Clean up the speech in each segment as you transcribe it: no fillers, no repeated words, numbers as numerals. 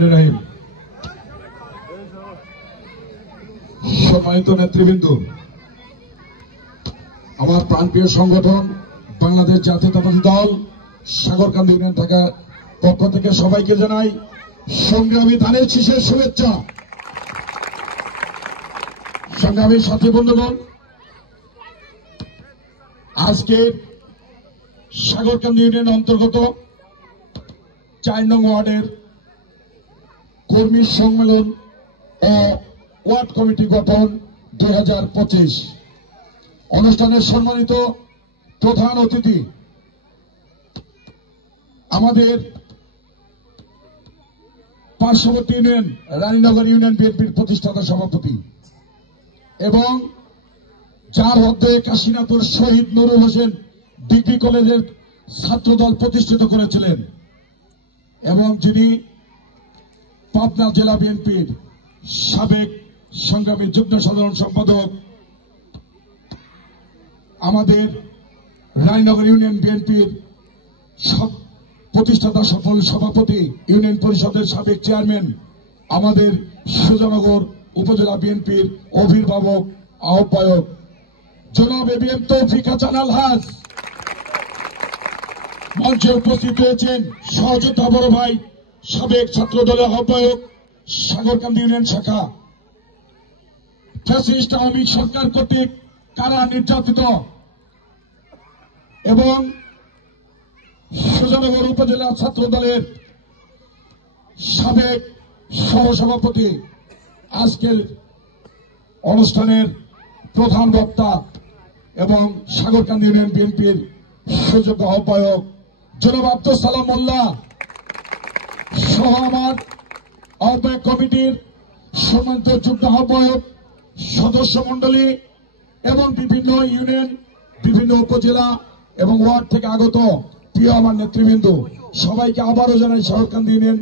রহমানির রহিম। সম্মানিত নেতৃবৃন্দ, আমার প্রাণপ্রিয় সংগঠন বাংলাদেশ জাতীয়তাবাদী দল সাগরকান্দি ইউনিয়ন ঢাকা পক্ষ থেকে সবাইকে জানাই সংগ্রামী ধানের শীষের শুভেচ্ছা। সংগ্রামী সাথী বন্ধুগণ, আজকে সাগরকান্দি ইউনিয়ন অন্তর্গত ৪ নং ওয়ার্ডের কর্মী সম্মেলন ও ওয়ার্ড কমিটি গঠন ২০২৫ অনুষ্ঠানের সম্মানিত প্রধান অতিথি আমাদের পার্শ্ববর্তী ইউনিয়ন রানীনগর ইউনিয়ন বিএনপির প্রতিষ্ঠাতা সভাপতি এবং যার হদ্দে কাশীনাথের শহীদ নুরুল হোসেন ডিগ্রি কলেজের ছাত্রদল প্রতিষ্ঠিত করেছিলেন এবং যিনি পাবনা জেলা বিএনপির সাবেক সংগ্রামী যুগ্ম সাধারণ সম্পাদক, আমাদের রানীনগর ইউনিয়ন বিএনপির প্রতিষ্ঠাতা সফল সভাপতি, ইউনিয়ন পরিষদের সাবেক চেয়ারম্যান, আমাদের সুজানগর উপজেলা বিএনপির অভিভাবক আহ্বায়ক জনাব এবিএম তৌফিক হাসান আলহাজ, মঞ্চে উপস্থিত রয়েছেন সহযোদ্ধা বড় ভাই সাবেক ছাত্র দলের আহ্বায়ক সাগরকান্দি ইউনিয়ন শাখা, ফ্যাসিস্ট আওয়ামী সরকার কর্তৃক কারা নির্যাতিত এবং সুজানগর উপজেলা ছাত্র দলের সাবেক সহসভাপতি, আজকের অনুষ্ঠানের প্রধান বক্তা এবং সাগরকান্দি ইউনিয়ন বিএনপির সুযোগ্য আহ্বায়ক জনাব আব্দুল সালাম মোল্লা সহ আমার আহ্বায়ক কমিটির সম্মানিত যুগ্ম আহ্বায়ক সদস্য মন্ডলী এবং বিভিন্ন ইউনিয়ন, বিভিন্ন উপজেলা এবং ওয়ার্ড থেকে আগত প্রিয় আমার নেতৃবৃন্দ, সবাইকে আবারও জানাই সাগরকান্দি ইউনিয়ন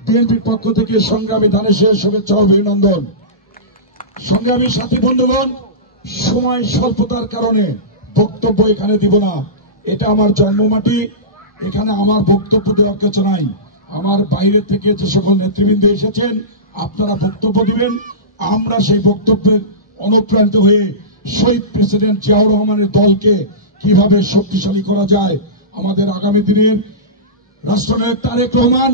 বিএনপির পক্ষ থেকে সংগ্রামী ধানের শীষের শুভেচ্ছা ও অভিনন্দন। সংগ্রামী সাথী বন্ধুগণ, সময় স্বল্পতার কারণে বক্তব্য এখানে দিব না। এটা আমার জন্মমাটি, এখানে আমার বক্তব্য দেওয়ার কিছু নাই। আমার বাইরে থেকে যে সকল নেতৃবৃন্দ এসেছেন আপনারা বক্তব্য দিবেন, আমরা সেই বক্তব্যের অনুপ্রাণিত হয়ে শহীদ প্রেসিডেন্ট জিয়াউর রহমানের দলকে কিভাবে শক্তিশালী করা যায়, আমাদের আগামী দিনের রাষ্ট্রনায়ক তারেক রহমান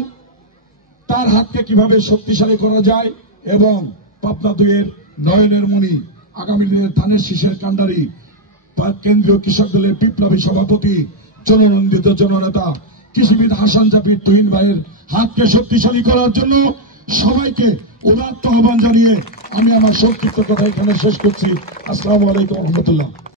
তার হাতকে কিভাবে শক্তিশালী করা যায় এবং পাবনা ২-এর নয়নের মণি, আগামী দিনের ধানের শীষের কান্ডারি, কেন্দ্রীয় কৃষক দলের বিপ্লবী সভাপতি, জননন্দিত জননেতা কৃষিবিদ হাসান জাফির তুহিন ভাইয়ের হাতকে শক্তিশালী করার জন্য সবাইকে উদাত্ত আহ্বান জানিয়ে আমি আমার সংক্ষিপ্ত কথা এখানে শেষ করছি। আসসালামু আলাইকুম রহমতুল্লাহ।